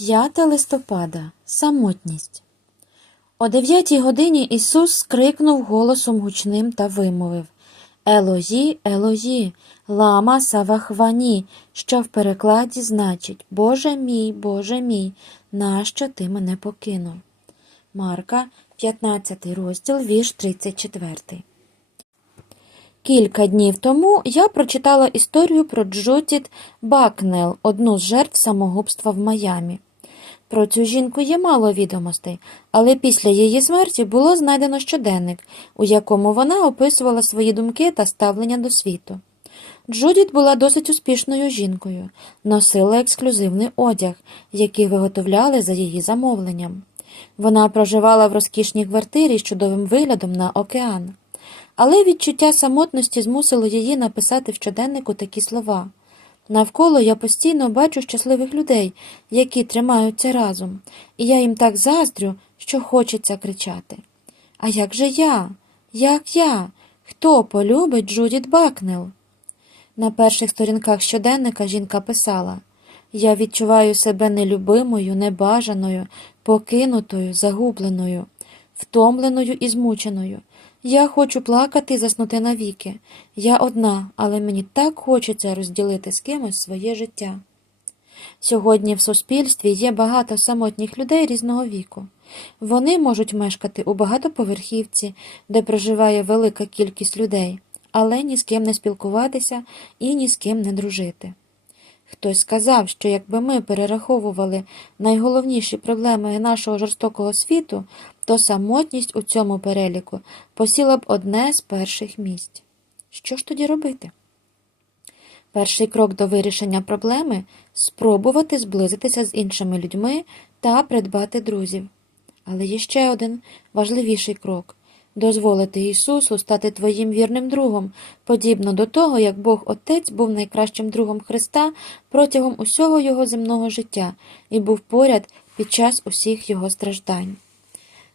5 листопада. Самотність. О дев'ятій годині Ісус скрикнув голосом гучним та вимовив Елозі, Елозі, лама савахвані, що в перекладі значить Боже мій, Боже мій, нащо ти мене покинув? Марка, 15 розділ, вірш 34. Кілька днів тому я прочитала історію про Джудіт Бакнел, одну з жертв самогубства в Майамі. Про цю жінку є мало відомостей, але після її смерті було знайдено щоденник, у якому вона описувала свої думки та ставлення до світу. Джудіт була досить успішною жінкою, носила ексклюзивний одяг, який виготовляли за її замовленням. Вона проживала в розкішній квартирі з чудовим виглядом на океан. Але відчуття самотності змусило її написати в щоденнику такі слова. Навколо я постійно бачу щасливих людей, які тримаються разом, і я їм так заздрю, що хочеться кричати. А як же я? Як я? Хто полюбить Джудіт Бакнел? На перших сторінках щоденника жінка писала Я відчуваю себе нелюбимою, небажаною, покинутою, загубленою, втомленою і змученою. Я хочу плакати і заснути навіки. Я одна, але мені так хочеться розділити з кимось своє життя. Сьогодні в суспільстві є багато самотніх людей різного віку. Вони можуть мешкати у багатоповерхівці, де проживає велика кількість людей, але ні з ким не спілкуватися і ні з ким не дружити. Хтось сказав, що якби ми перераховували найголовніші проблеми нашого жорстокого світу, то самотність у цьому переліку посіла б одне з перших місць. Що ж тоді робити? Перший крок до вирішення проблеми спробувати зблизитися з іншими людьми та придбати друзів. Але є ще один важливіший крок дозволити Ісусу стати твоїм вірним другом, подібно до того, як Бог Отець був найкращим другом Христа протягом усього його земного життя і був поряд під час усіх його страждань.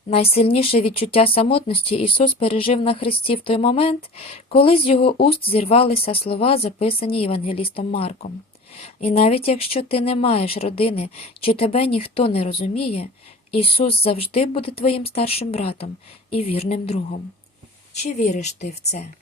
Найсильніше відчуття самотності Ісус пережив на Христі в той момент, коли з його уст зірвалися слова, записані Євангелістом Марком. І навіть якщо ти не маєш родини чи тебе ніхто не розуміє, Ісус завжди буде твоїм старшим братом і вірним другом. Чи віриш ти в це?